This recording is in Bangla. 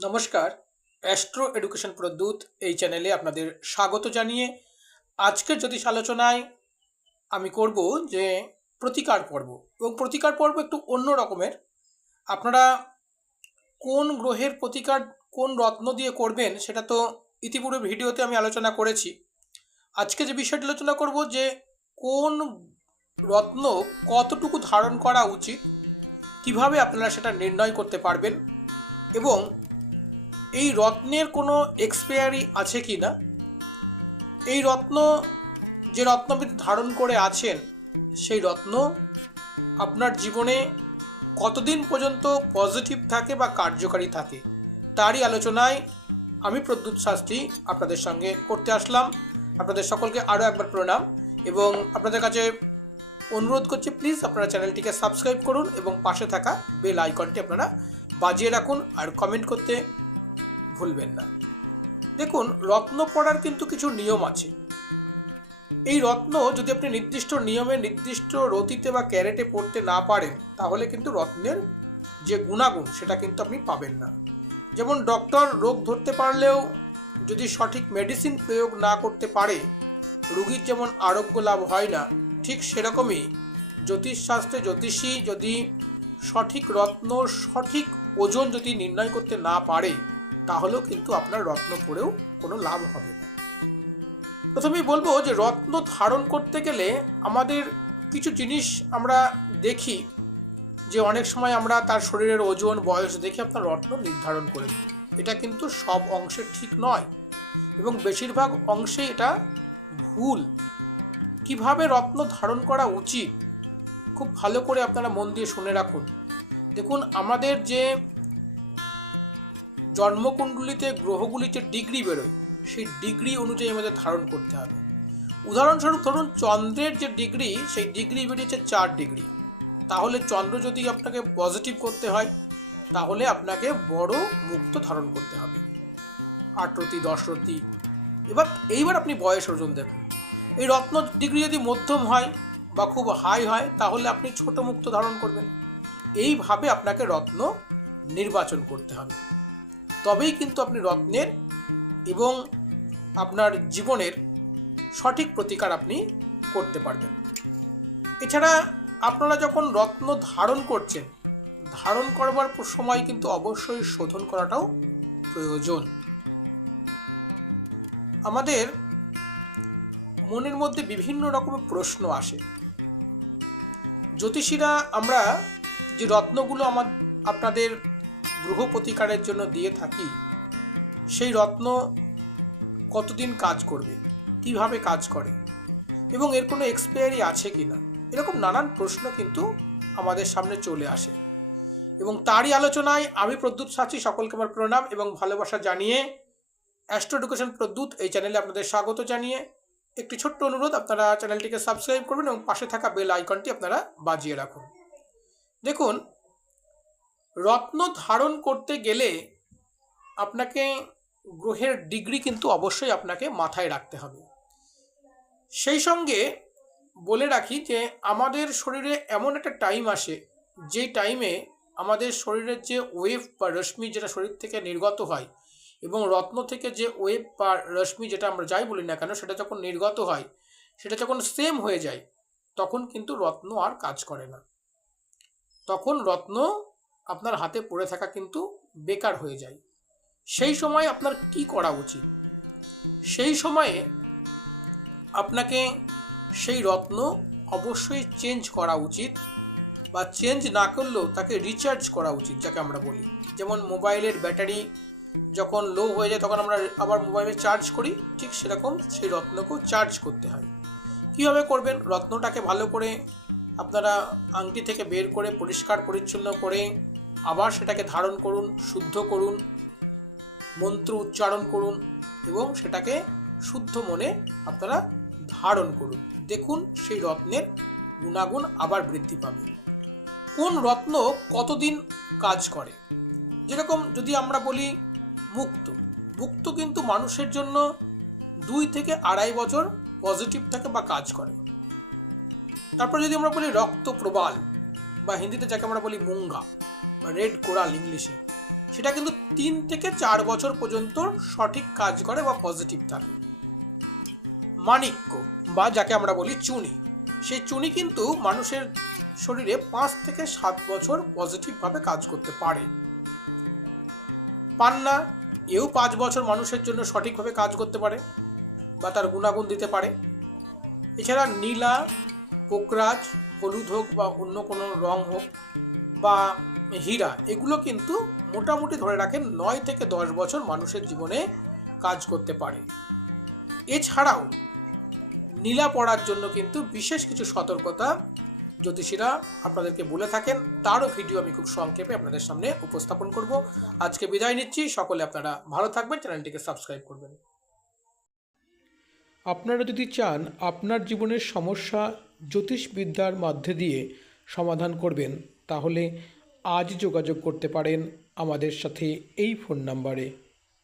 নমস্কার, অ্যাস্ট্রো এডুকেশন প্রদ্যুৎ এই চ্যানেলে আপনাদের স্বাগত জানিয়ে আজকের জ্যোতিষ আলোচনায় আমি করব যে প্রতিকার পর্ব। এবং প্রতিকার পর্ব একটু অন্য রকমের। আপনারা কোন গ্রহের প্রতিকার কোন রত্ন দিয়ে করবেন সেটা তো ইতিপূর্বে ভিডিওতে আমি আলোচনা করেছি। আজকে যে বিষয়টি আলোচনা করব যে কোন রত্ন কতটুকু ধারণ করা উচিত, কিভাবে আপনারা সেটা নির্ণয় করতে পারবেন এবং এই রত্নের কোনো এক্সপায়ারি আছে কি না, এই রত্ন যে রত্নবিদ ধারণ করে আছেন সেই রত্ন আপনার জীবনে কতদিন পর্যন্ত পজিটিভ থাকে বা কার্যকারী থাকে, তারই আলোচনায় আমি প্রদ্যুৎ শাস্ত্রী আপনাদের সঙ্গে করতে আসলাম। আপনাদের সকলকে আরও একবার প্রণাম এবং আপনাদের কাছে অনুরোধ করছি, প্লিজ আপনারা চ্যানেলটিকে সাবস্ক্রাইব করুন এবং পাশে থাকা বেল আইকনটি আপনারা বাজিয়ে রাখুন আর কমেন্ট করতে ভুলবেন না। দেখুন, রত্ন পড়ার কিন্তু কিছু নিয়ম আছে। এই রত্ন যদি আপনি নির্দিষ্ট নিয়মে নির্দিষ্ট রতিতে বা ক্যারেটে পড়তে না পারেন তাহলে কিন্তু রত্নের যে গুণাগুণ সেটা কিন্তু আপনি পাবেন না। যেমন ডক্টর রোগ ধরতে পারলেও যদি সঠিক মেডিসিন প্রয়োগ না করতে পারে রোগীর যেমন আরোগ্য লাভ হয় না, ঠিক সেরকমই জ্যোতিষশাস্ত্রে জ্যোতিষী যদি সঠিক রত্ন সঠিক ওজন যদি নির্ণয় করতে না পারে তাহলেও কিন্তু আপনার রত্ন পড়েও কোনো লাভ হবে না। প্রথমেই বলবো যে রত্ন ধারণ করতে গেলে আমাদের কিছু জিনিস আমরা দেখি, যে অনেক সময় আমরা তার শরীরের ওজন বয়স দেখে আপনার রত্ন নির্ধারণ করে দিই। এটা কিন্তু সব অংশে ঠিক নয় এবং বেশিরভাগ অংশে এটা ভুল। কিভাবে রত্ন ধারণ করা উচিত খুব ভালো করে আপনারা মন দিয়ে শুনে রাখুন। দেখুন, আমাদের যে জন্মকুণ্ডলিতে গ্রহগুলি যে ডিগ্রি বেরোয় সেই ডিগ্রি অনুযায়ী আমাদের ধারণ করতে হবে। উদাহরণস্বরূপ ধরুন, চন্দ্রের যে ডিগ্রি সেই ডিগ্রি বেরিয়েছে 4 ডিগ্রি। তাহলে চন্দ্র যদি আপনাকে পজিটিভ করতে হয় তাহলে আপনাকে বড় মুক্ত ধারণ করতে হবে, 8 রতি 10 রতি। এইবার আপনি বয়স ওজন দেখুন, এই রত্ন ডিগ্রি যদি মধ্যম হয় বা খুব হাই হয় তাহলে আপনি ছোট মুক্ত ধারণ করবেন। এইভাবে আপনাকে রত্ন নির্বাচন করতে হবে, তবেই কিন্তু আপনি রত্নের এবং আপনার জীবনের সঠিক প্রতিকার আপনি করতে পারবেন। এছাড়া আপনারা যখন রত্ন ধারণ করছেন, ধারণ করবার সময় কিন্তু অবশ্যই শোধন করাটাও প্রয়োজন। আমাদের মনের মধ্যে বিভিন্ন রকমের প্রশ্ন আসে। জ্যোতিষীরা আমরা যে রত্নগুলো আপনাদের গ্রহ প্রতিকারের জন্য দিয়ে থাকি সেই রত্ন কতদিন কাজ করবে, কিভাবে কাজ করে এবং এর কোনো এক্সপায়ারি আছে কি না, এরকম নানান প্রশ্ন কিন্তু আমাদের সামনে চলে আসে এবং তারই আলোচনায় আমি প্রদ্যুৎ শাস্ত্রী সকলকে আমার প্রণাম এবং ভালোবাসা জানিয়ে অ্যাস্ট্রো এডুকেশন প্রদ্যুৎ এই চ্যানেলে আপনাদের স্বাগত জানিয়ে একটি ছোট্ট অনুরোধ, আপনারা চ্যানেলটিকে সাবস্ক্রাইব করবেন এবং পাশে থাকা বেল আইকনটি আপনারা বাজিয়ে রাখুন। দেখুন, রত্ন ধারণ করতে গেলে আপনাকে গ্রহের ডিগ্রি কিন্তু অবশ্যই আপনাকে মাথায় রাখতে হবে। সেই সঙ্গে বলে রাখি যে আমাদের শরীরে এমন একটা টাইম আসে যেই টাইমে আমাদের শরীরের যে ওয়েভ বা রশ্মি যেটা শরীর থেকে নির্গত হয় এবং রত্ন থেকে যে ওয়েভ বা রশ্মি যেটা আমরা যাই বলি না কেন সেটা যখন নির্গত হয়, সেটা যখন সেম হয়ে যায় তখন কিন্তু রত্ন আর কাজ করে না। তখন রত্ন আপনার হাতে পড়ে থাকা কিন্তু বেকার হয়ে যায়। সেই সময় আপনার কি করা উচিত? সেই সময়ে আপনাকে সেই রত্ন অবশ্যই চেঞ্জ করা উচিত বা চেঞ্জ না করলেও তাকে রিচার্জ করা উচিত, যাকে আমরা বলি। যেমন মোবাইলের ব্যাটারি যখন লো হয়ে যায় তখন আমরা আবার মোবাইলে চার্জ করি, ঠিক সেরকম সেই রত্নকেও চার্জ করতে হয়। কীভাবে করবেন? রত্নটাকে ভালো করে আপনারা আংটি থেকে বের করে পরিষ্কার পরিচ্ছন্ন করে আবার সেটাকে ধারণ করুন, শুদ্ধ করুন, মন্ত্র উচ্চারণ করুন এবং সেটাকে শুদ্ধ মনে আপনারা ধারণ করুন। দেখুন সেই রত্নের গুণাগুণ আবার বৃদ্ধি পাবে। কোন রত্ন কতদিন কাজ করে? যেরকম যদি আমরা বলি মুক্ত কিন্তু মানুষের জন্য 2 থেকে 2.5 বছর পজিটিভ থাকে বা কাজ করে। তারপর যদি আমরা বলি রক্ত প্রবাল বা হিন্দিতে যাকে আমরা বলি মুঙ্গা বা রেড কোরাল ইংলিশে, সেটা কিন্তু 3 থেকে 4 বছর পর্যন্ত সঠিক কাজ করে বা পজিটিভ থাকে। মাণিক্য বা যাকে আমরা বলি চুনি, সেই চুনি কিন্তু মানুষের শরীরে 5 থেকে 7 বছর পজিটিভভাবে কাজ করতে পারে। পান্না, এও 5 বছর মানুষের জন্য সঠিকভাবে কাজ করতে পারে বা তার গুণাগুণ দিতে পারে। এছাড়া নীলা, পোকরাজ, হলুদ হোক বা অন্য কোনো রং হোক বা হীরা, এগুলো কিন্তু মোটামুটি ধরে রাখেন 9 থেকে 10 বছর মানুষের জীবনে কাজ করতে পারে। এছাড়াও নীলা পড়ার জন্য কিন্তু বিশেষ কিছু সতর্কতা জ্যোতিষীরা আপনাদেরকে বলে থাকেন, তারও ভিডিও আমি খুব সংক্ষেপে আপনাদের সামনে উপস্থাপন করব। আজকে বিদায় নিচ্ছি, সকলে আপনারা ভালো থাকবেন, চ্যানেলটিকে সাবস্ক্রাইব করবেন। আপনারা যদি চান আপনার জীবনের সমস্যা জ্যোতিষবিদ্যার মধ্যে দিয়ে সমাধান করবেন, তাহলে আজ যোগাযোগ করতে পারেন আমাদের সাথে এই ফোন নাম্বারে।